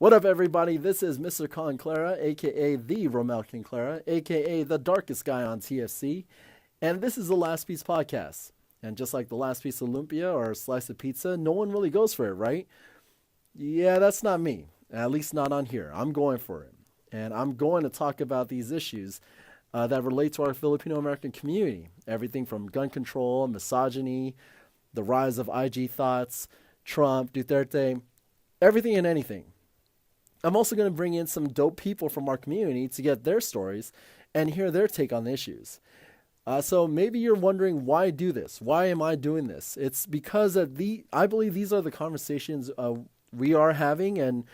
What up, everybody? This is Mr. Conclara, aka the Romel Conclara, aka the darkest guy on TFC, and this is the Last Piece Podcast. And just like the last piece of lumpia or a slice of pizza, no one really goes for it, right? Yeah, that's not me. At least not on here. I'm going for it. And I'm going to talk about these issues that relate to our Filipino-American community. Everything from gun control, misogyny, the rise of IG thoughts, Trump, Duterte, everything and anything. I'm also going to bring in some dope people from our community to get their stories and hear their take on the issues. So maybe you're wondering, why do this? Why am I doing this? It's because I believe these are the conversations we are having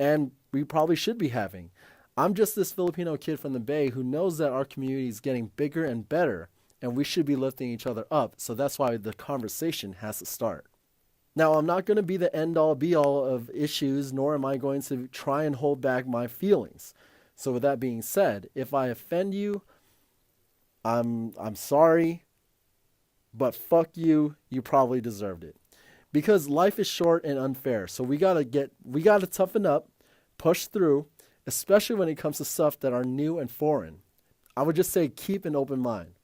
and we probably should be having. I'm just this Filipino kid from the Bay who knows that our community is getting bigger and better, and we should be lifting each other up. So that's why the conversation has to start. Now, I'm not going to be the end-all, be-all of issues, nor am I going to try and hold back my feelings. So with that being said, if I offend you, I'm sorry, but fuck you, you probably deserved it. Because life is short and unfair, so we gotta toughen up, push through, especially when it comes to stuff that are new and foreign. I would just say keep an open mind.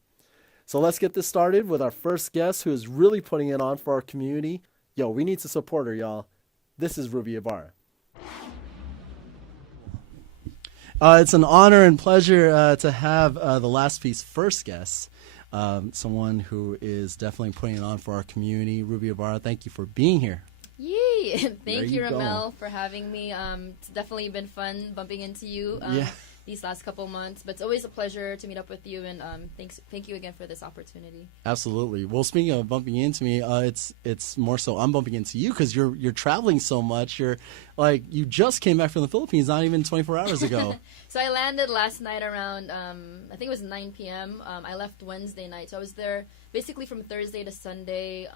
So let's get this started with our first guest who is really putting it on for our community. Yo, we need to support her, y'all. This is Ruby Ibarra. It's an honor and pleasure to have the Last Piece first guest, someone who is definitely putting it on for our community. Ruby Ibarra, thank you for being here. Yay! Thank you, Romel, for having me. It's definitely been fun bumping into you these last couple months, but it's always a pleasure to meet up with you, and thank you again for this opportunity. Absolutely. Well, speaking of bumping into me, it's more so I'm bumping into you because you're traveling so much. You're like, you just came back from the Philippines not even 24 hours ago. So I landed last night around I think it was 9 p.m. I left Wednesday night, so I was there basically from Thursday to Sunday.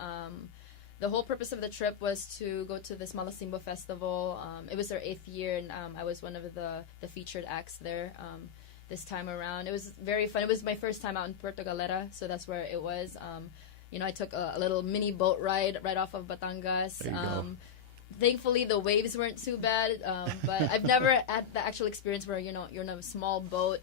The whole purpose of the trip was to go to this Malasimbo festival. It was their 8th year, and I was one of the featured acts there this time around. It was very fun. It was my first time out in Puerto Galera, so that's where it was. I took a little mini boat ride right off of Batangas. There you go. Thankfully, the waves weren't too bad, but I've never had the actual experience where you're in a small boat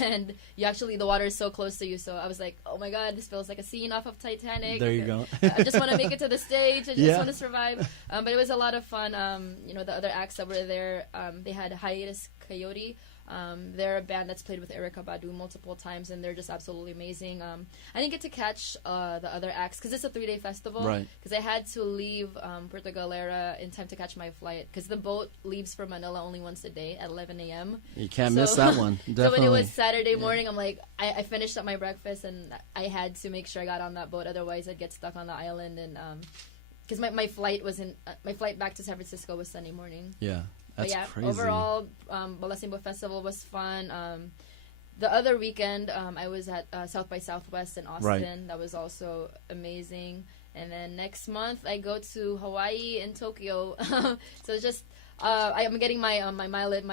and the water is so close to you. So I was like, oh my God, this feels like a scene off of Titanic. There you go. I just want to make it to the stage. I just want to survive. But it was a lot of fun. The other acts that were there, they had Hiatus Coyote. They're a band that's played with Erykah Badu multiple times, and they're just absolutely amazing. I didn't get to catch the other acts because it's a 3-day festival. Right. Because I had to leave Puerto Galera in time to catch my flight because the boat leaves for Manila only once a day at 11 a.m. You can't miss that one. Definitely. So when it was Saturday morning, I'm like, I finished up my breakfast and I had to make sure I got on that boat. Otherwise, I'd get stuck on the island, and because my flight my flight back to San Francisco was Sunday morning. Yeah. That's crazy. Overall, Malasimbo Festival was fun. The other weekend, I was at South by Southwest in Austin. Right. That was also amazing. And then next month, I go to Hawaii and Tokyo. So it's just I'm getting my mileage.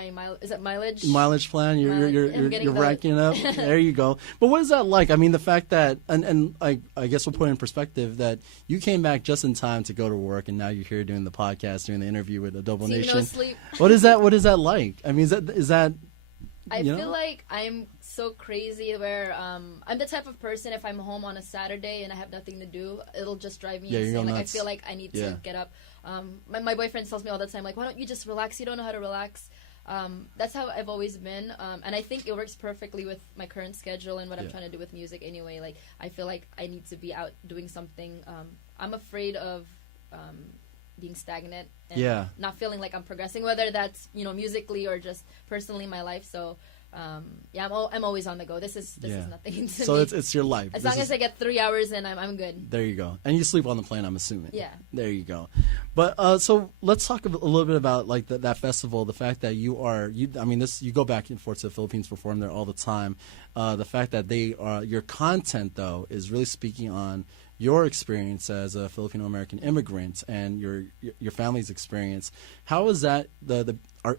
Is it mileage? Mileage plan. You're racking up. There you go. But what is that like? I mean, the fact that and I guess we'll put in perspective that you came back just in time to go to work, and now you're here doing the podcast, doing the interview with Adobo Nation. No sleep. What is that? What is that like? I mean, is that? I feel like I'm so crazy where I'm the type of person, if I'm home on a Saturday and I have nothing to do, it'll just drive me insane. Like, I feel like I need to get up. My boyfriend tells me all the time, like, why don't you just relax? You don't know how to relax. That's how I've always been. And I think it works perfectly with my current schedule and what I'm trying to do with music anyway. Like, I feel like I need to be out doing something. I'm afraid of being stagnant and not feeling like I'm progressing, whether that's musically or just personally in my life. So I'm always on the go. This is nothing to me. So it's your life. As long as I get 3 hours in, I'm good. There you go. And you sleep on the plane, I'm assuming. Yeah. There you go. But so let's talk a little bit about like that festival. The fact that you go back and forth to the Philippines, perform there all the time. The fact that your content though is really speaking on your experience as a Filipino-American immigrant and your family's experience. How is that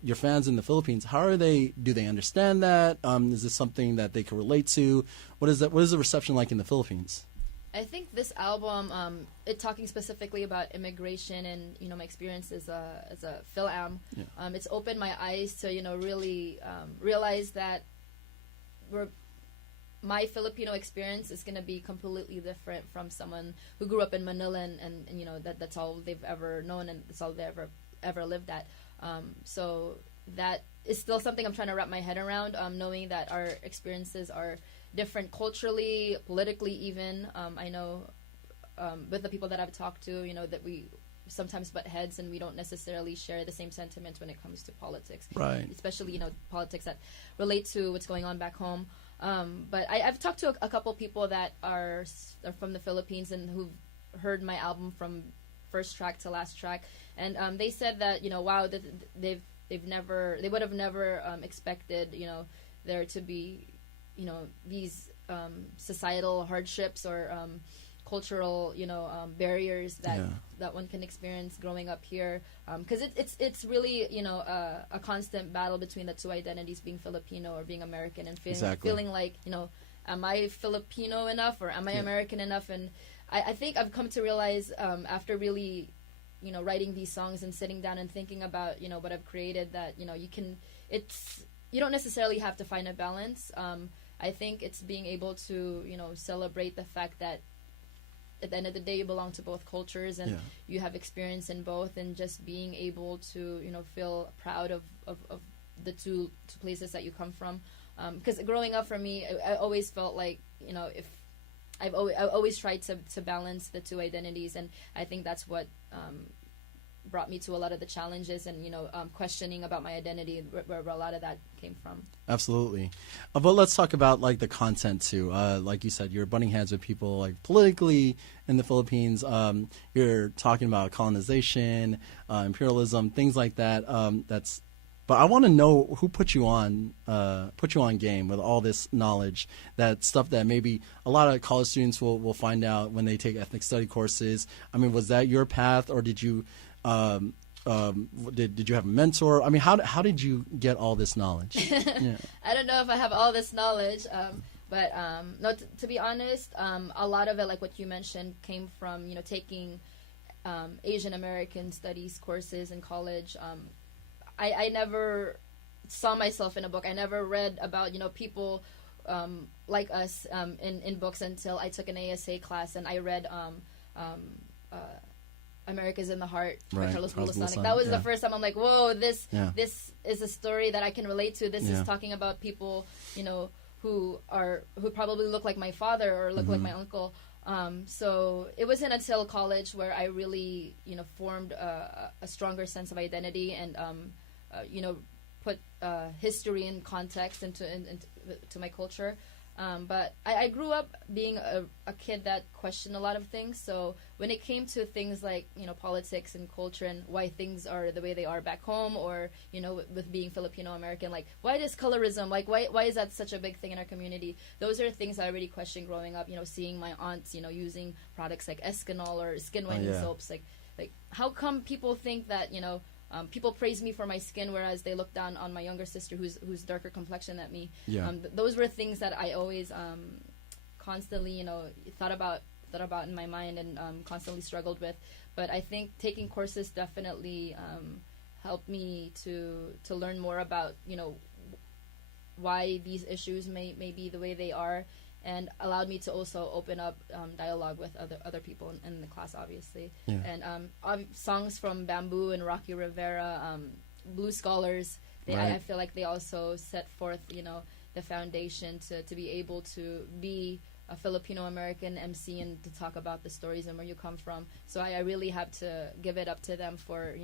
your fans in the Philippines? How are they? Do they understand that? Is this something that they can relate to? What is that? What is the reception like in the Philippines? I think this album, it talking specifically about immigration and my experience as a fil-am. Yeah. It's opened my eyes to really realize that my Filipino experience is going to be completely different from someone who grew up in Manila and that's all they've ever known and that's all they ever lived at. So that is still something I'm trying to wrap my head around, knowing that our experiences are different culturally, politically even. I know with the people that I've talked to, that we sometimes butt heads and we don't necessarily share the same sentiments when it comes to politics. Right. Especially, politics that relate to what's going on back home. But I've talked to a couple people that are from the Philippines and who've heard my album from first track to last track. And they said that, wow, they would have never expected, there to be, these societal hardships or cultural, barriers that one can experience growing up here. Because it's really, a constant battle between the two identities, being Filipino or being American, and feeling like, am I Filipino enough or am I American enough? And I think I've come to realize after really, writing these songs and sitting down and thinking about, what I've created, that, you don't necessarily have to find a balance. I think it's being able to, celebrate the fact that at the end of the day you belong to both cultures and you have experience in both, and just being able to, feel proud of the two places that you come from. Because growing up for me, I always felt like, if I always tried to balance the two identities, and I think that's what brought me to a lot of the challenges and questioning about my identity, where a lot of that came from. Absolutely. But let's talk about like the content too. Like you said, you're butting heads with people like politically in the Philippines. You're talking about colonization, imperialism, things like that. But I want to know who put you on game with all this knowledge, that stuff that maybe a lot of college students will find out when they take ethnic study courses. I mean, was that your path, or did you did you have a mentor? I mean, how did you get all this knowledge? Yeah. I don't know if I have all this knowledge, but no. To be honest, a lot of it, like what you mentioned, came from taking Asian American studies courses in college. I never saw myself in a book. I never read about people like us in books until I took an ASA class and I read America's in the Heart by Carlos Bulasonic. That was the first time I'm like, whoa, this is a story that I can relate to. This is talking about people, who probably look like my father or look like my uncle. So it wasn't until college where I really, formed a stronger sense of identity and, put history and context into my culture. But I grew up being a kid that questioned a lot of things. So when it came to things like, politics and culture and why things are the way they are back home, or, with being Filipino-American, like, why does colorism, like, why is that such a big thing in our community? Those are things I already questioned growing up, seeing my aunts, using products like Escanol or skin whitening soaps. Like, how come people think that, people praise me for my skin, whereas they look down on my younger sister who's darker complexion than me. Yeah. Those were things that I always constantly, thought about in my mind and constantly struggled with. But I think taking courses definitely helped me to learn more about, why these issues may be the way they are, and allowed me to also open up dialogue with other people in the class, obviously. Yeah. And songs from Bamboo and Rocky Rivera, Blue Scholars, I feel like they also set forth, the foundation to be able to be a Filipino-American MC and to talk about the stories and where you come from. So I really have to give it up to them for,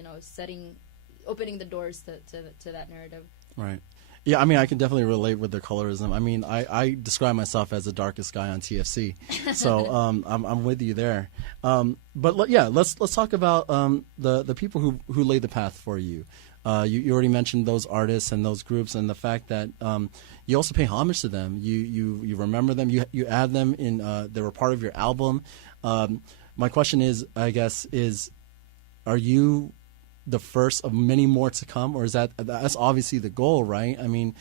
opening the doors to that narrative. Right. Yeah, I mean, I can definitely relate with the colorism. I mean, I describe myself as the darkest guy on TFC, so I'm with you there. But let's talk about the people who laid the path for you. You already mentioned those artists and those groups, and the fact that you also pay homage to them. You remember them. You add them in. They were part of your album. My question is, I guess, are you the first of many more to come, or is that's obviously the goal, right? I mean,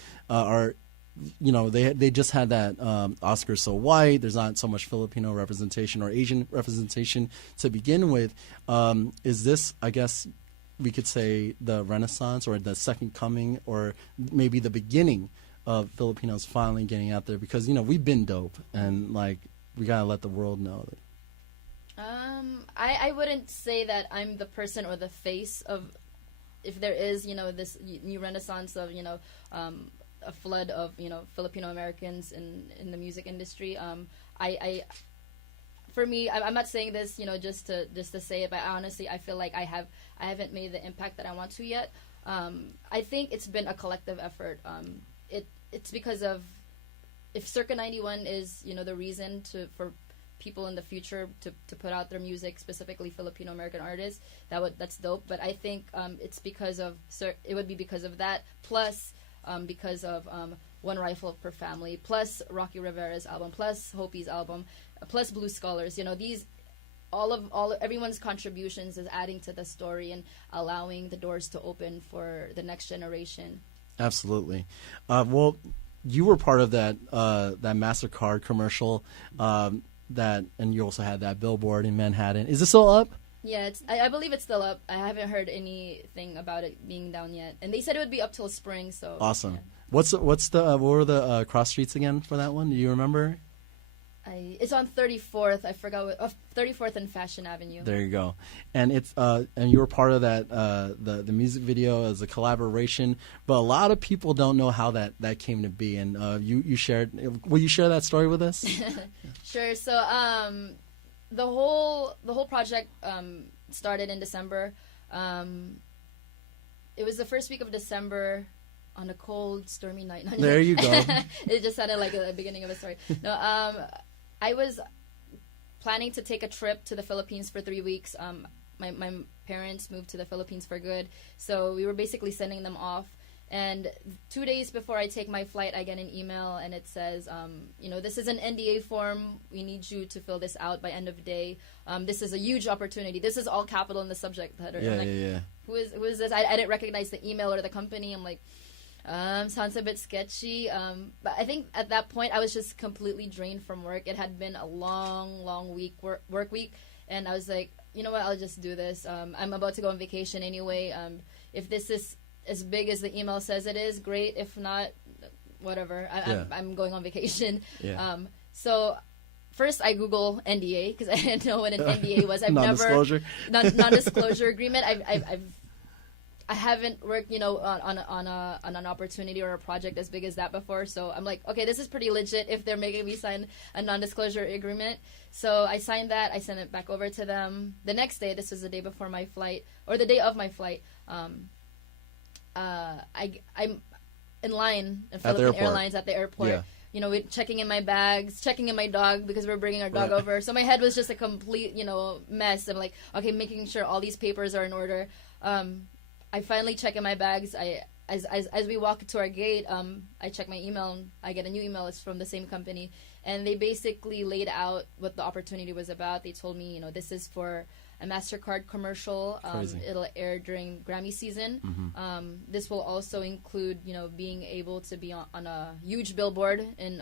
they just had that Oscars So White. There's not so much Filipino representation or Asian representation to begin with. Is this, I guess, we could say the Renaissance or the second coming or maybe the beginning of Filipinos finally getting out there? Because, we've been dope and like we got to let the world know that. I wouldn't say that I'm the person or the face of, if there is, this new renaissance of, a flood of, Filipino-Americans in the music industry. For me, I'm not saying this, just to say it, but honestly, I feel like I haven't made the impact that I want to yet. I think it's been a collective effort. It's because of, if Circa 91 is, the reason for people in the future to put out their music, specifically Filipino-American artists, that's dope. But I think it's because of, it would be because of that, plus because of One Rifle Per Family, plus Rocky Rivera's album, plus Hopi's album, plus Blue Scholars. These everyone's contributions is adding to the story and allowing the doors to open for the next generation. Absolutely. Well, you were part of that MasterCard commercial. And you also had that billboard in Manhattan. Is this still up? Yeah, I believe it's still up. I haven't heard anything about it being down yet, and they said it would be up till spring. So awesome. Yeah. What were the cross streets again for that one? Do you remember? It's on 34th. I forgot 34th and Fashion Avenue. There you go. And it's and you were part of that the music video as a collaboration. But a lot of people don't know how that came to be. And you shared. Will you share that story with us? Sure. So the whole project started in December. It was the first week of December. On a cold, stormy night. There you go. It just sounded like the beginning of a story. No, I was planning to take a trip to the Philippines for 3 weeks. My parents moved to the Philippines for good, so we were basically sending them off. And 2 days before I take my flight, I get an email, and it says, this is an NDA form. We need you to fill this out by end of day. This is a huge opportunity. This is all capital in the subject header. Yeah, I'm like, yeah. Who is this? I didn't recognize the email or the company. I'm like, sounds a bit sketchy. But I think at that point I was just completely drained from work. It had been a long work week, and I was like, you know what? I'll just do this. I'm about to go on vacation anyway. If this is as big as the email says it is, great. If not, whatever. I'm going on vacation. Yeah. So first I Google NDA because I didn't know what an NDA was. I've non-disclosure. Non-disclosure agreement. I haven't worked, on an opportunity or a project as big as that before. So I'm like, okay, this is pretty legit if they're making me sign a non-disclosure agreement. So I signed that. I sent it back over to them. The next day, this was the day before my flight, or the day of my flight. I'm in line at Philippine Airlines at the airport. Yeah. Checking in my bags, checking in my dog because we're bringing our dog over. So my head was just a complete, mess. I'm like, okay, making sure all these papers are in order. I finally check in my bags. As we walk to our gate, I check my email. And I get a new email. It's from the same company, and they basically laid out what the opportunity was about. They told me, this is for a MasterCard commercial. It'll air during Grammy season. Mm-hmm. This will also include, being able to be on a huge billboard in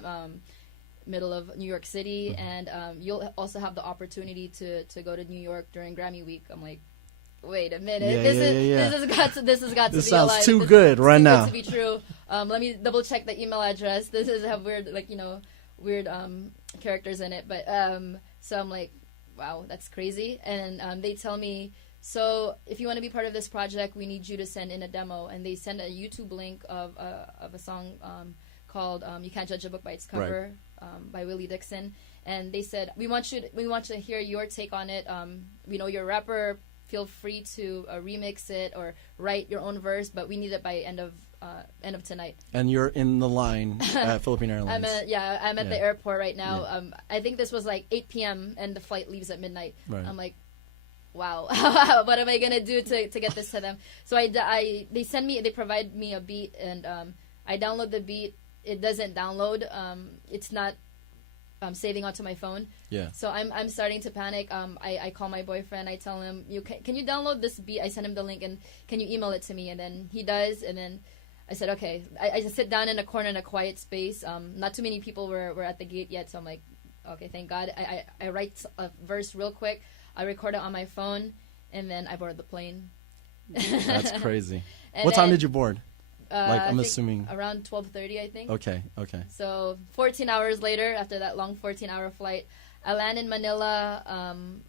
middle of New York City, and you'll also have the opportunity to go to New York during Grammy week. I'm like, wait a minute. This has got to be alive. This sounds too good right now. To be true. Let me double check the email address. This is have weird, weird characters in it. But so I'm like, wow, that's crazy. And they tell me, so if you want to be part of this project, we need you to send in a demo. And they send a YouTube link of a song called "You Can't Judge a Book by Its Cover" by Willie Dixon. And they said, we want to hear your take on it. We know you're a rapper. Feel free to remix it or write your own verse, but we need it by end of tonight. And you're in the line at Philippine Airlines. I'm at the airport right now. Yeah. I think this was like 8 p.m. and the flight leaves at midnight. Right. I'm like, wow, what am I gonna do to get this to them? So they provide me a beat, and I download the beat. It doesn't download. It's not saving onto my phone. Yeah. So I'm starting to panic. I call my boyfriend. I tell him, can you download this beat? I send him the link, and can you email it to me? And then he does. And then I said, okay. I just sit down in a corner in a quiet space. Not too many people were at the gate yet, so I'm like, okay, thank God. I write a verse real quick. I record it on my phone, and then I board the plane. That's crazy. What time did you board? I'm assuming around 12:30, I think. Okay. So 14 hours later, after that long 14-hour flight, I land in Manila.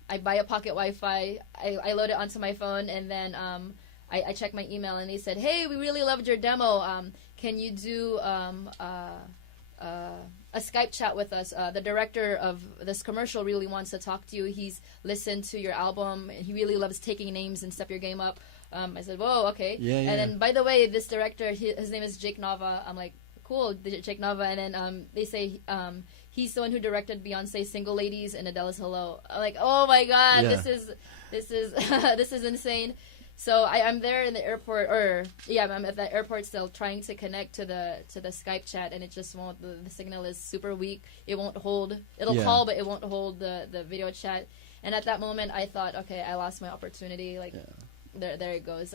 I buy a pocket Wi-Fi. I load it onto my phone, and then I check my email, and they said, "Hey, we really loved your demo. Can you do a Skype chat with us? The director of this commercial really wants to talk to you. He's listened to your album, and he really loves taking names and step your game up." I said, "Whoa, okay." And then, by the way, this director, his name is Jake Nava. I'm like, "Cool, Jake Nava." And then they say he's the one who directed Beyonce's "Single Ladies" and Adele's "Hello." I'm like, "Oh my God, this is this is insane." So I'm there in the airport, I'm at the airport still trying to connect to the Skype chat, and it just won't. The signal is super weak. It won't hold. It'll call, but it won't hold the video chat. And at that moment, I thought, okay, I lost my opportunity. Like, there it goes.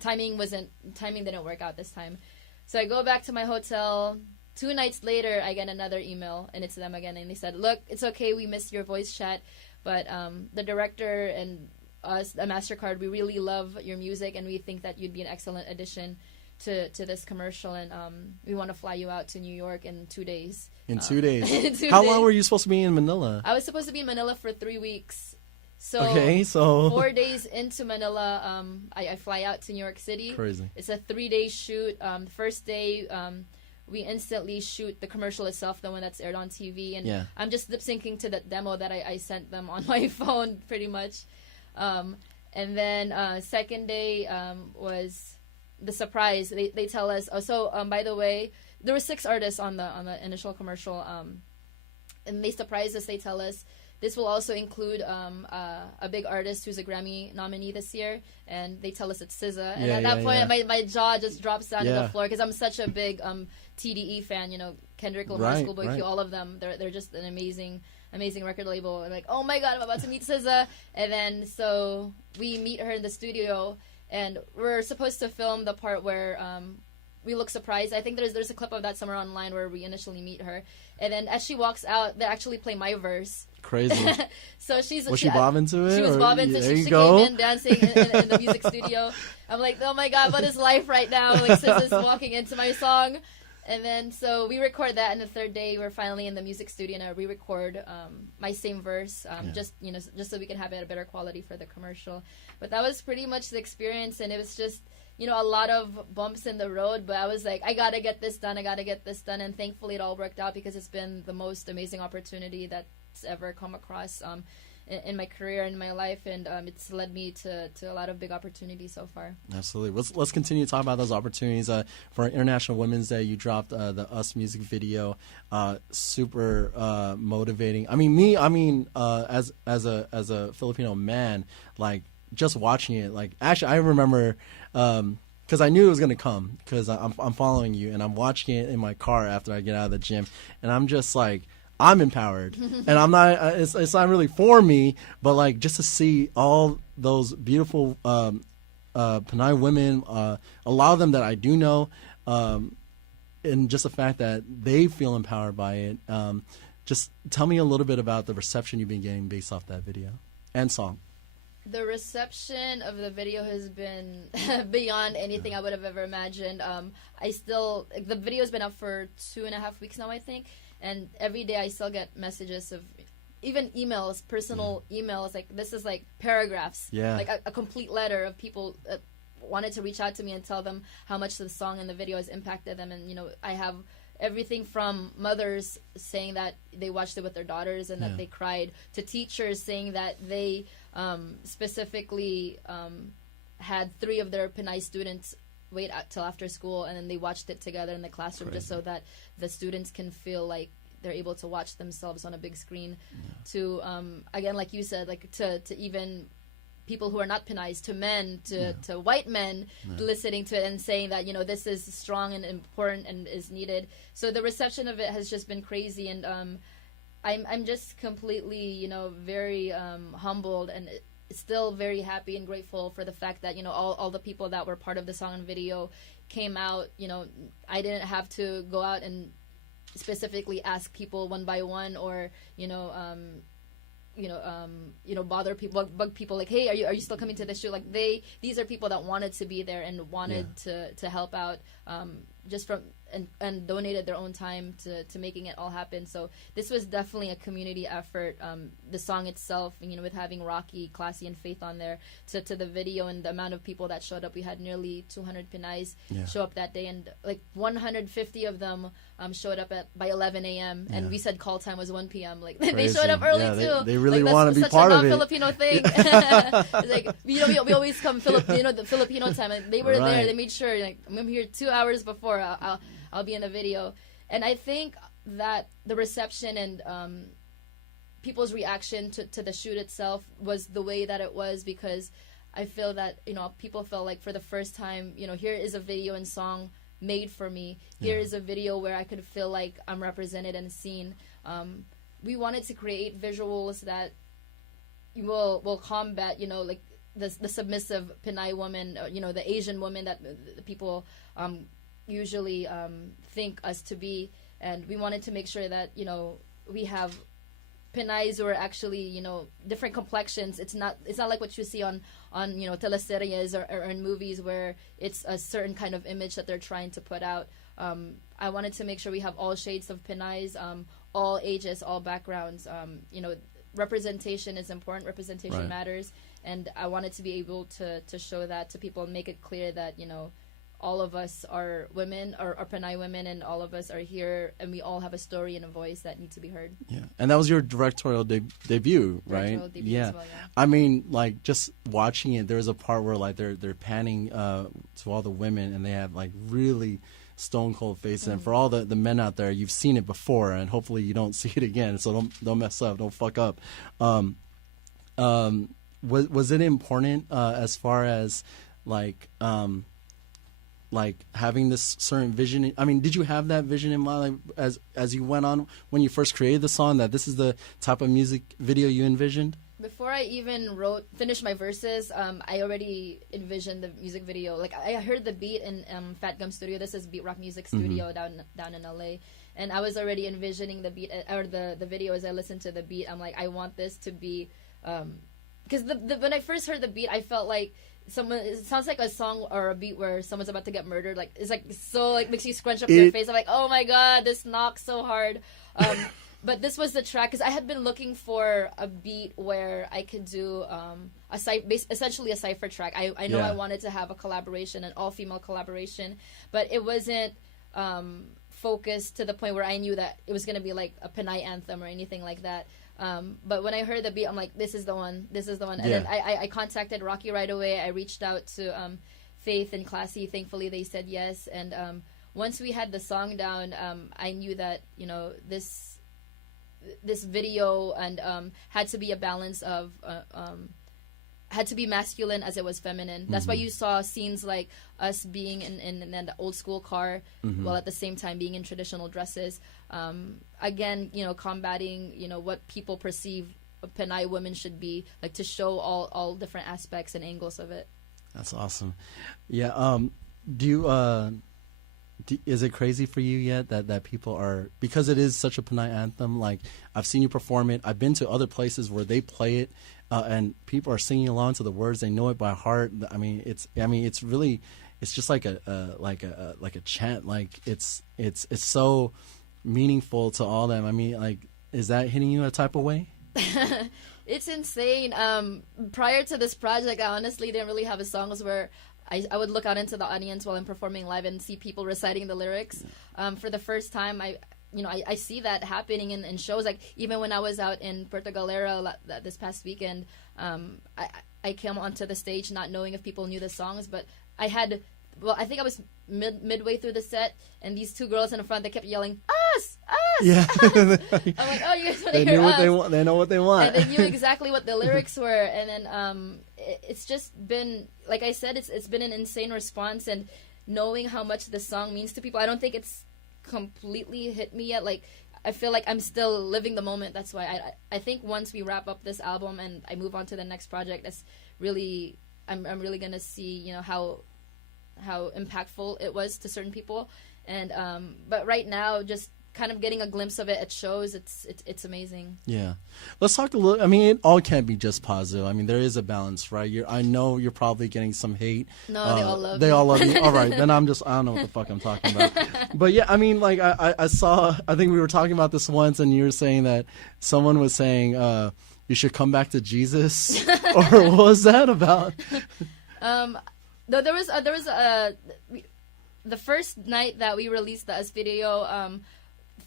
Timing didn't work out this time. So I go back to my hotel. 2 nights later, I get another email, and it's them again, and they said, "Look, it's okay. We missed your voice chat, but the director and us, a MasterCard, we really love your music, and we think that you'd be an excellent addition to this commercial, and we want to fly you out to New York in 2 days." In 2 days? How long were you supposed to be in Manila? I was supposed to be in Manila for 3 weeks. So, 4 days into Manila, I fly out to New York City. Crazy. It's a 3-day shoot. The first day, we instantly shoot the commercial itself, the one that's aired on TV, and I'm just lip syncing to that demo that I sent them on my phone, pretty much. And then second day was the surprise. They tell us, by the way, there were 6 artists on the initial commercial, and they surprised us. They tell us this will also include a big artist who's a Grammy nominee this year, and they tell us it's SZA. And at that point, my jaw just drops down to the floor because I'm such a big TDE fan. You know, Kendrick Lamar, Schoolboy Q, all of them. They're just an amazing record label. I'm like, oh my God, I'm about to meet SZA. And then so we meet her in the studio, and we're supposed to film the part where we look surprised. I think there's a clip of that somewhere online where we initially meet her, and then as she walks out, they actually play my verse. Crazy. So was she bobbing to it? She was bobbing to it. She came in dancing in the music studio. I'm like, oh my God, what is life right now? Like, SZA's walking into my song. And then so we record that, and the third day we're finally in the music studio, and I re-record my same verse, just so we can have it at a better quality for the commercial. But that was pretty much the experience, and it was just a lot of bumps in the road. But I was like, I gotta get this done, and thankfully it all worked out because it's been the most amazing opportunity that's ever come across in my career and my life, and it's led me to a lot of big opportunities so far. Absolutely. Let's continue to talk about those opportunities. For International Women's Day, you dropped the Us music video, super motivating. As a Filipino man, like just watching it, like actually I remember because I knew it was gonna come because I'm following you, and I'm watching it in my car after I get out of the gym, and I'm just like, I'm empowered, and I'm not. It's not really for me, but like just to see all those beautiful Pinay women, a lot of them that I do know, and just the fact that they feel empowered by it. Just tell me a little bit about the reception you've been getting based off that video and song. The reception of the video has been beyond anything I would have ever imagined. The video's been up for 2.5 weeks now, I think. And every day I still get messages of even emails, personal emails. Like, this is like paragraphs, like a complete letter of people that wanted to reach out to me and tell them how much the song and the video has impacted them. And, I have everything from mothers saying that they watched it with their daughters and that they cried, to teachers saying that they specifically had 3 of their Pinay students wait till after school, and then they watched it together in the classroom. Crazy. Just so that the students can feel like they're able to watch themselves on a big screen. To again, like you said, like to even people who are not Pinays, to men, to white men listening to it and saying that this is strong and important and is needed. So the reception of it has just been crazy, and I'm just completely very humbled, and still very happy and grateful for the fact that, all the people that were part of the song and video came out. I didn't have to go out and specifically ask people one by one, or bother people, bug people, like, hey, are you still coming to the shoot? Like, these are people that wanted to be there and wanted to help out, just from and donated their own time to making it all happen. So this was definitely a community effort. The song itself, with having Rocky, Classy, and Faith on there, to the video and the amount of people that showed up. We had nearly 200 Pinays show up that day, and like 150 of them showed up by 11 a.m. And we said call time was 1 p.m. Like, they showed up early too. They really want to be part of it. That's such a non-Filipino thing. It's like, we always come the Filipino time. And they were there. They made sure, like, I'm here 2 hours before. I'll be in the video. And I think that the reception and people's reaction to the shoot itself was the way that it was, because I feel that, people felt like for the first time, here is a video and song made for me. Here is a video where I could feel like I'm represented and seen. We wanted to create visuals that will combat, like the submissive Pinay woman, the Asian woman that the people usually think us to be. And we wanted to make sure that, we have Pinays who are actually, different complexions. It's not like what you see on teleseries or in movies where it's a certain kind of image that they're trying to put out. I wanted to make sure we have all shades of Pinays, all ages, all backgrounds. Representation is important. Representation matters. And I wanted to be able to show that to people and make it clear that, all of us are women, or Pinay women, and all of us are here, and we all have a story and a voice that needs to be heard. Yeah, and that was your directorial debut, right? Debut as well, I mean, like, just watching it, there's a part where, like, they're panning to all the women, and they have, like, really stone cold faces. And for all the men out there, you've seen it before, and hopefully you don't see it again. So don't mess up, don't fuck up. Was it important as far as like having this certain vision? I mean, did you have that vision in mind, like, as you went on when you first created the song, that this is the type of music video you envisioned? Before I even finished my verses, I already envisioned the music video. Like, I heard the beat in Fat Gum Studio. This is Beat Rock Music Studio down in LA, and I was already envisioning the beat or the video. As I listened to the beat, I'm like, I want this to be, because when I first heard the beat, I felt like it sounds like a song or a beat where someone's about to get murdered. Like, it's like so, like, makes you scrunch up your face. I'm like, oh my god, this knocks so hard. But this was the track, because I had been looking for a beat where I could do essentially a cypher track. I know I wanted to have a collaboration, an all-female collaboration, but it wasn't focused to the point where I knew that it was going to be like a Pinay anthem or anything like that. But when I heard the beat, I'm like, this is the one. And then I contacted Rocky right away. I reached out to Faith and Classy. Thankfully, they said yes. And once we had the song down, I knew that, this video and had to be a balance of had to be masculine as it was feminine. That's why you saw scenes like us being in the old school car, while at the same time being in traditional dresses. Again, combating, what people perceive a Pinay women should be, like, to show all different aspects and angles of it. That's awesome. Yeah. Do you is it crazy for you yet that people are, because it is such a Pinay anthem, like, I've seen you perform it. I've been to other places where they play it, and people are singing along to the words. They know it by heart. I mean, it's really, it's just like a chant. Like, it's so meaningful to all them. I mean, like, is that hitting you a type of way? It's insane. Prior to this project, I honestly didn't really have songs where I would look out into the audience while I'm performing live and see people reciting the lyrics. For the first time, I see that happening in shows. Like, even when I was out in Puerto Galera this past weekend, I came onto the stage not knowing if people knew the songs, but I think I was midway through the set, and these two girls in the front, they kept yelling, "Us! Us!" Yeah. I'm like, oh, you guys want to hear us? They know what they want. And they knew exactly what the lyrics were. And then it's just been, like I said, it's been an insane response. And knowing how much the song means to people, I don't think it's completely hit me yet. Like, I feel like I'm still living the moment. That's why I think once we wrap up this album and I move on to the next project, that's really I'm really gonna see, you know, how impactful it was to certain people. And but right now, just kind of getting a glimpse of it at shows, it's amazing. Yeah, let's talk a little. I mean, it all can't be just positive. I mean, there is a balance, right? I know you're probably getting some hate. No, they all love. They all love me. All right, then I don't know what the fuck I'm talking about. But yeah, I mean, like I saw. I think we were talking about this once, and you were saying that someone was saying you should come back to Jesus, or what was that about? Though there was the first night that we released the Us video.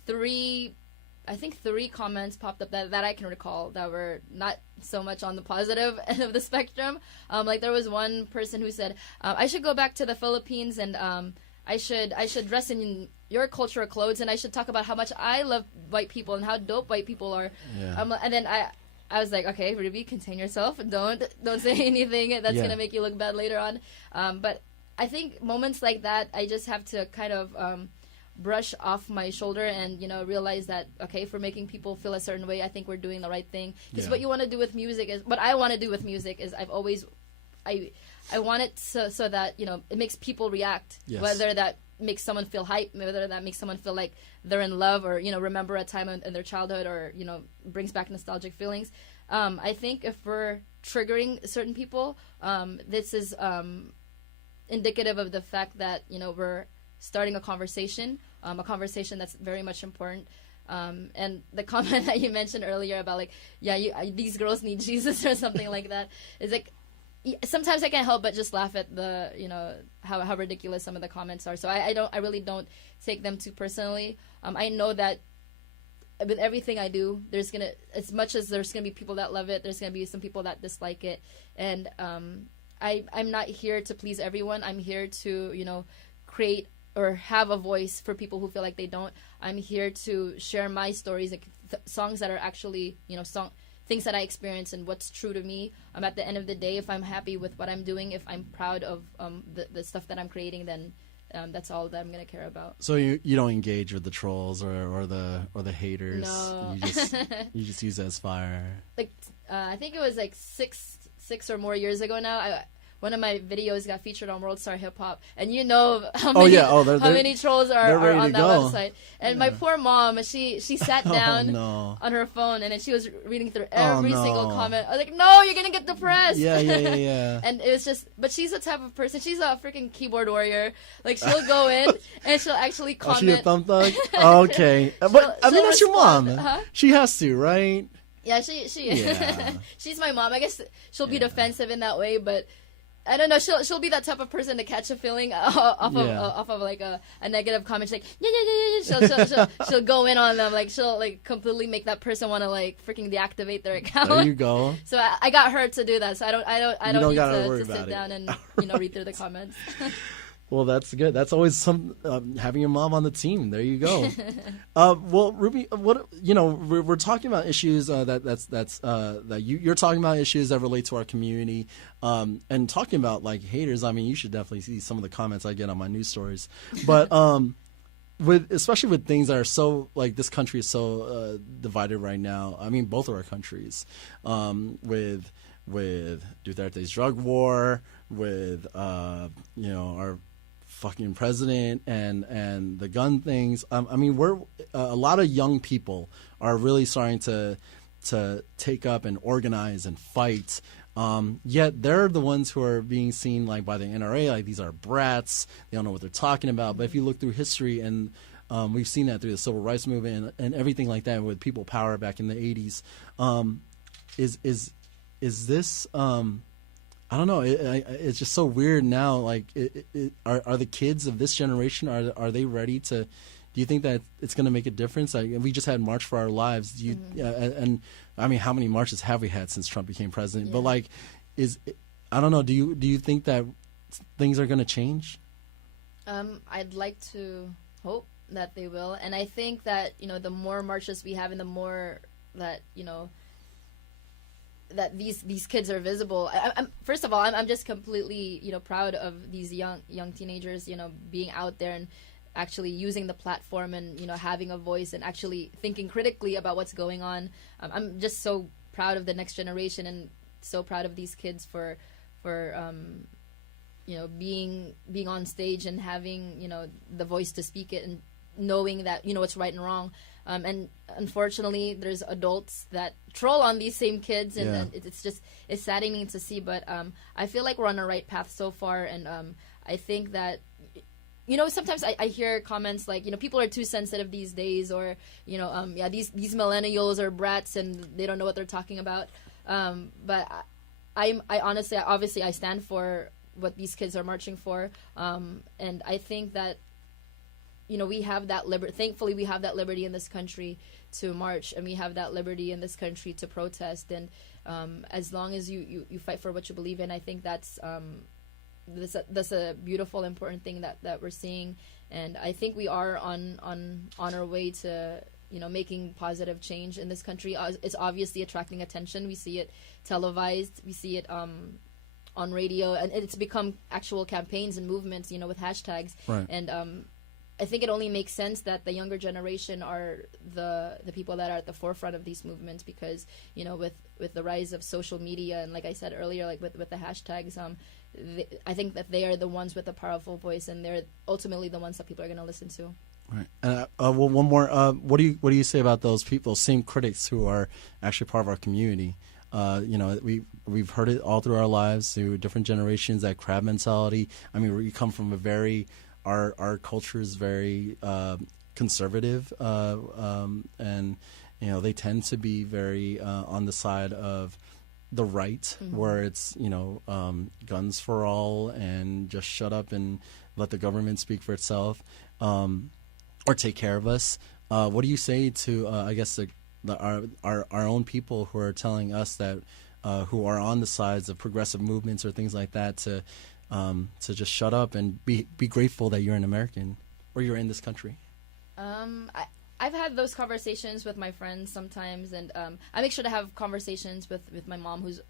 Three comments popped up that I can recall that were not so much on the positive end of the spectrum. Like there was one person who said, I should go back to the Philippines and I should dress in your cultural clothes and I should talk about how much I love white people and how dope white people are. Yeah. And then I was like, okay, Ruby, contain yourself. Don't say anything that's gonna make you look bad later on. But I think moments like that, I just have to kind of brush off my shoulder and, you know, realize that, okay, for making people feel a certain way, I think we're doing the right thing. Because what you want to do with music is, what I want to do with music is I want it so that, you know, it makes people react. Yes. Whether that makes someone feel hype, whether that makes someone feel like they're in love or, you know, remember a time in their childhood or, you know, brings back nostalgic feelings. I think if we're triggering certain people, this is indicative of the fact that, you know, we're starting a conversation that's very much important. And the comment that you mentioned earlier about like, these girls need Jesus or something like that is like, sometimes I can't help but just laugh at the, you know, how ridiculous some of the comments are. So I really don't take them too personally. I know that with everything I do, there's gonna, as much as there's gonna be people that love it, there's gonna be some people that dislike it. And I'm not here to please everyone. I'm here to, you know, create or have a voice for people who feel like they don't. I'm here to share my stories, like songs that are actually, you know, things that I experience and what's true to me. At the end of the day, if I'm happy with what I'm doing, if I'm proud of the stuff that I'm creating, then that's all that I'm gonna care about. So you don't engage with the trolls or the haters. No. You just use it as fire. Like I think it was like six or more years ago now. One of my videos got featured on World Star Hip Hop, and you know how many trolls are on that website. And my poor mom, she sat down on her phone, and then she was reading through every single comment. I was like, no, you're gonna get depressed. Yeah. And it was just, but she's the type of person. She's a freaking keyboard warrior. Like she'll go in and she'll actually comment. She a thumb thug? Okay, but I mean that's your mom. Huh? She has to, right? Yeah, she she's my mom. I guess she'll be defensive in that way, but I don't know. She'll be that type of person to catch a feeling off of like a negative comment. She's like she'll go in on them. Like she'll like completely make that person want to like freaking deactivate their account. There you go. So I got her to do that. So I don't need to sit down and read through the comments. Well, that's good. That's always having your mom on the team. There you go. Well, Ruby, we're talking about issues that you're talking about issues that relate to our community, and talking about like haters. I mean, you should definitely see some of the comments I get on my news stories, but especially with things that are so like this country is so divided right now. I mean, both of our countries, with Duterte's drug war, with our fucking president and the gun things. I mean, we're a lot of young people are really starting to take up and organize and fight. Yet they're the ones who are being seen like by the NRA like these are brats. They don't know what they're talking about. But if you look through history, and we've seen that through the civil rights movement and everything like that with people power back in the 80s, is this? I don't know. It's just so weird now. Like, are the kids of this generation are they ready to? Do you think that it's going to make a difference? Like, we just had March for Our Lives. Do you? And I mean, how many marches have we had since Trump became president? Yeah. But like, I don't know. Do you think that things are going to change? I'd like to hope that they will, and I think that the more marches we have, and the more that that these kids are visible. First of all, I'm just completely proud of these young teenagers being out there, and actually using the platform and having a voice and actually thinking critically about what's going on. I'm just so proud of the next generation and so proud of these kids for being on stage and having the voice to speak it and knowing that what's right and wrong. And unfortunately, there's adults that troll on these same kids, and it's saddening to see. But I feel like we're on the right path so far, and I think that sometimes I hear comments like people are too sensitive these days, or these millennials are brats and they don't know what they're talking about. But I honestly, obviously, I stand for what these kids are marching for, and I think that we have that liberty. Thankfully, we have that liberty in this country to march, and we have that liberty in this country to protest. And as long as you fight for what you believe in, I think that's a beautiful, important thing that we're seeing. And I think we are on our way to making positive change in this country. It's obviously attracting attention. We see it televised. We see it on radio, and it's become actual campaigns and movements. With hashtags. Right. And I think it only makes sense that the younger generation are the people that are at the forefront of these movements, because with the rise of social media and, like I said earlier, like with the hashtags, I think that they are the ones with a powerful voice, and they're ultimately the ones that people are going to listen to. Right. And well, one more. What do you say about those people, same critics who are actually part of our community? We've heard it all through our lives, through different generations, that crab mentality. I mean, we come from a very our culture is very conservative, and they tend to be very on the side of the right, where it's guns for all and just shut up and let the government speak for itself, or take care of us. What do you say to I guess our own people who are telling us that who are on the sides of progressive movements or things like that to just shut up and be grateful that you're an American or you're in this country? I've had those conversations with my friends sometimes, and I make sure to have conversations with my mom, who's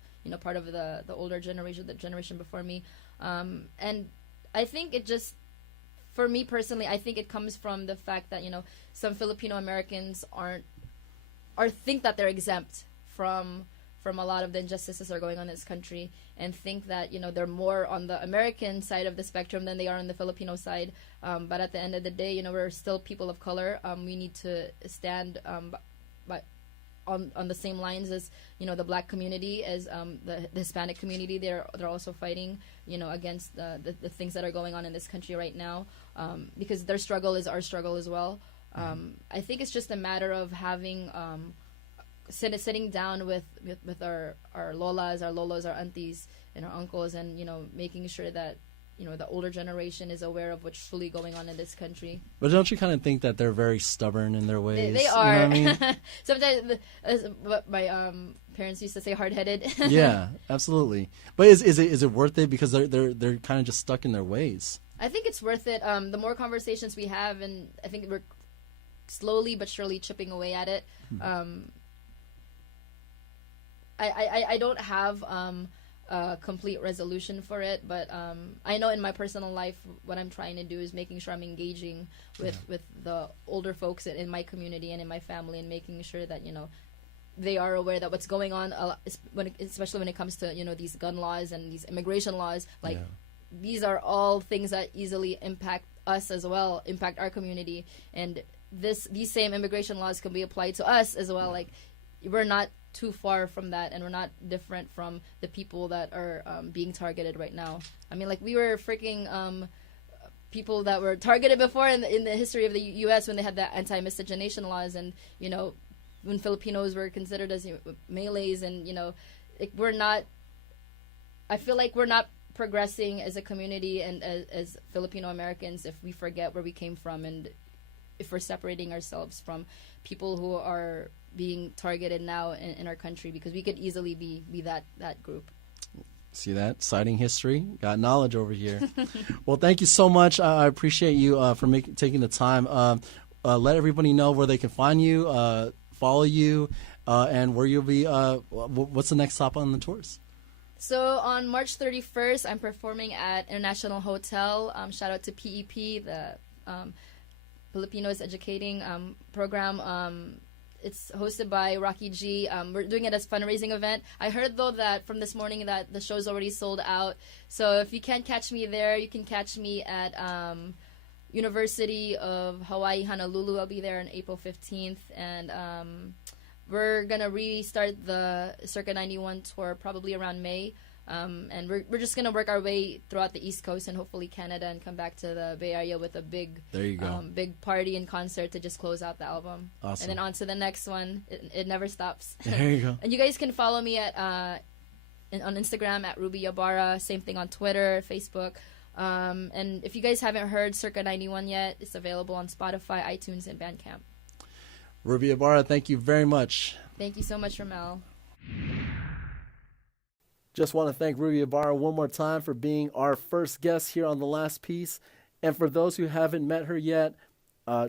part of the older generation, the generation before me, and I think it just, for me personally, I think it comes from the fact that some Filipino-Americans think that they're exempt from a lot of the injustices that are going on in this country, and think that they're more on the American side of the spectrum than they are on the Filipino side. But at the end of the day, we're still people of color. We need to stand on the same lines as the Black community, as the Hispanic community. They're also fighting against the things that are going on in this country right now, because their struggle is our struggle as well. I think it's just a matter of having sitting down with our lolas, our lolos, our aunties, and our uncles, and making sure that the older generation is aware of what's truly going on in this country. But don't you kind of think that they're very stubborn in their ways? They are. You know what I mean? Sometimes, what my parents used to say, hard-headed. Yeah, absolutely. But is it worth it, because they're kind of just stuck in their ways? I think it's worth it. The more conversations we have, and I think we're slowly but surely chipping away at it. I don't have a complete resolution for it, but I know in my personal life what I'm trying to do is making sure I'm engaging with the older folks in my community and in my family, and making sure that they are aware that what's going on, especially when it comes to these gun laws and these immigration laws. Like, these are all things that easily impact us as well, impact our community, and these same immigration laws can be applied to us as well. Like, we're not too far from that, and we're not different from the people that are being targeted right now. I mean, like, we were freaking people that were targeted before in the history of the U.S. when they had the anti-miscegenation laws, and when Filipinos were considered as Malays, and we're not. I feel like we're not progressing as a community and as Filipino-Americans if we forget where we came from, and if we're separating ourselves from people who are being targeted now in our country, because we could easily be that group. See that? Citing history. Got knowledge over here. Well, thank you so much. I appreciate you for taking the time. Let everybody know where they can find you, follow you, and where you'll be. What's the next stop on the tours? So on March 31st, I'm performing at International Hotel. Shout out to PEP, the Filipinos Educating program. It's hosted by Rocky G. We're doing it as a fundraising event. I heard, though, that from this morning that the show's already sold out. So if you can't catch me there, you can catch me at University of Hawaii, Honolulu. I'll be there on April 15th. And we're going to restart the Circa 91 tour probably around May. And we're just going to work our way throughout the East Coast and hopefully Canada and come back to the Bay Area with a big big party and concert to just close out the album. Awesome. And then on to the next one. It never stops. There you go. And you guys can follow me at on Instagram at Ruby Ibarra. Same thing on Twitter, Facebook. And if you guys haven't heard Circa 91 yet, it's available on Spotify, iTunes, and Bandcamp. Ruby Ibarra, thank you very much. Thank you so much, Ramel. Just want to thank Ruby Ibarra one more time for being our first guest here on The Last Piece. And for those who haven't met her yet,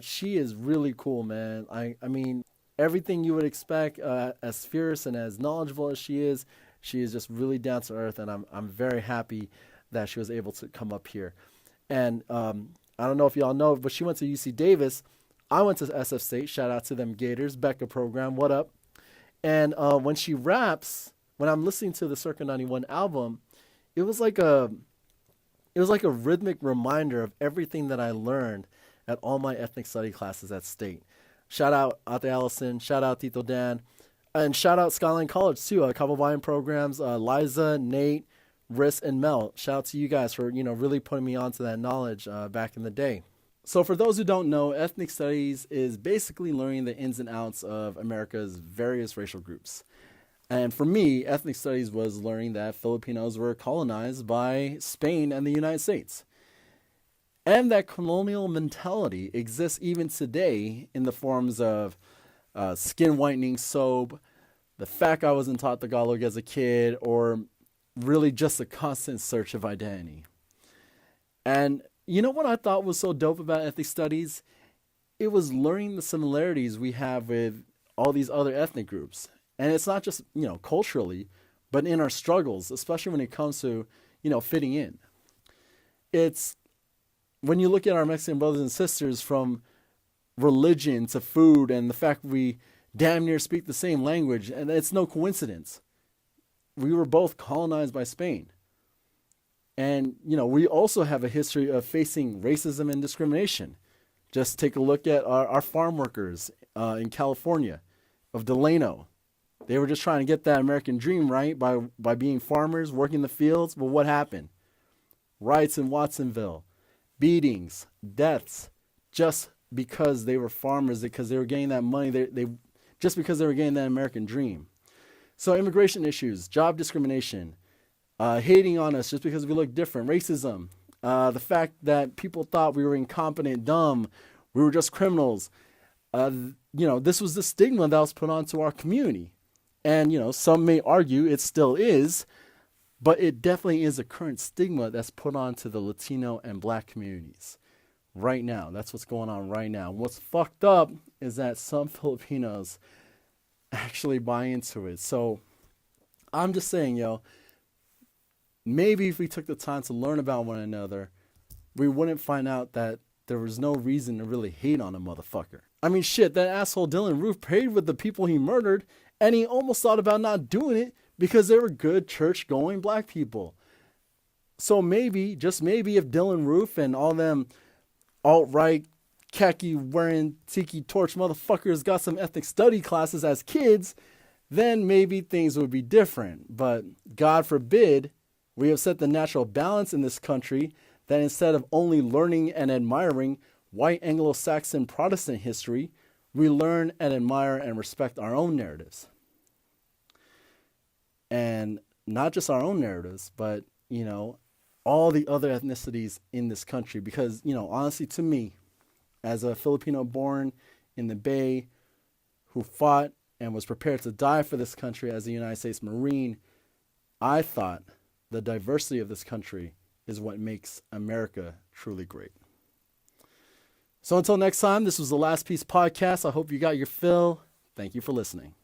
she is really cool, man. I mean, everything you would expect, as fierce and as knowledgeable as she is just really down to earth. And I'm very happy that she was able to come up here. And I don't know if y'all know, but she went to UC Davis. I went to SF State. Shout out to them Gators. Becca program. What up? And when she raps, when I'm listening to the Circa 91 album, it was like a rhythmic reminder of everything that I learned at all my ethnic study classes at State. Shout out Ate Allison, shout out Tito Dan, and shout out Skyline College too. Kababayan programs, Liza, Nate, Riss, and Mel. Shout out to you guys for really putting me onto that knowledge back in the day. So for those who don't know, ethnic studies is basically learning the ins and outs of America's various racial groups. And for me, ethnic studies was learning that Filipinos were colonized by Spain and the United States. And that colonial mentality exists even today in the forms of skin whitening soap, the fact I wasn't taught Tagalog as a kid, or really just a constant search of identity. And you know what I thought was so dope about ethnic studies? It was learning the similarities we have with all these other ethnic groups. And it's not just, culturally, but in our struggles, especially when it comes to, fitting in. It's when you look at our Mexican brothers and sisters, from religion to food and the fact we damn near speak the same language, and it's no coincidence. We were both colonized by Spain. And, we also have a history of facing racism and discrimination. Just take a look at our farm workers in California, of Delano. They were just trying to get that American dream right by being farmers, working the fields. But what happened? Riots in Watsonville, beatings, deaths, just because they were farmers, because they were getting that money, just because they were getting that American dream. So immigration issues, job discrimination, hating on us just because we look different, racism, the fact that people thought we were incompetent, dumb, we were just criminals. This was the stigma that was put onto our community. And, some may argue it still is, but it definitely is a current stigma that's put onto the Latino and Black communities right now. That's what's going on right now. What's fucked up is that some Filipinos actually buy into it. So I'm just saying, maybe if we took the time to learn about one another, we wouldn't find out that there was no reason to really hate on a motherfucker. I mean, shit, that asshole Dylan Roof prayed with the people he murdered, and he almost thought about not doing it because they were good church-going Black people. So maybe, just maybe, if Dylan Roof and all them alt-right, khaki-wearing, tiki torch motherfuckers got some ethnic study classes as kids, then maybe things would be different. But God forbid, we have set the natural balance in this country that instead of only learning and admiring white Anglo-Saxon Protestant history, we learn and admire and respect our own narratives. And not just our own narratives, but, all the other ethnicities in this country. Because, honestly, to me, as a Filipino born in the Bay who fought and was prepared to die for this country as a United States Marine, I thought the diversity of this country is what makes America truly great. So until next time, this was The Last Piece Podcast. I hope you got your fill. Thank you for listening.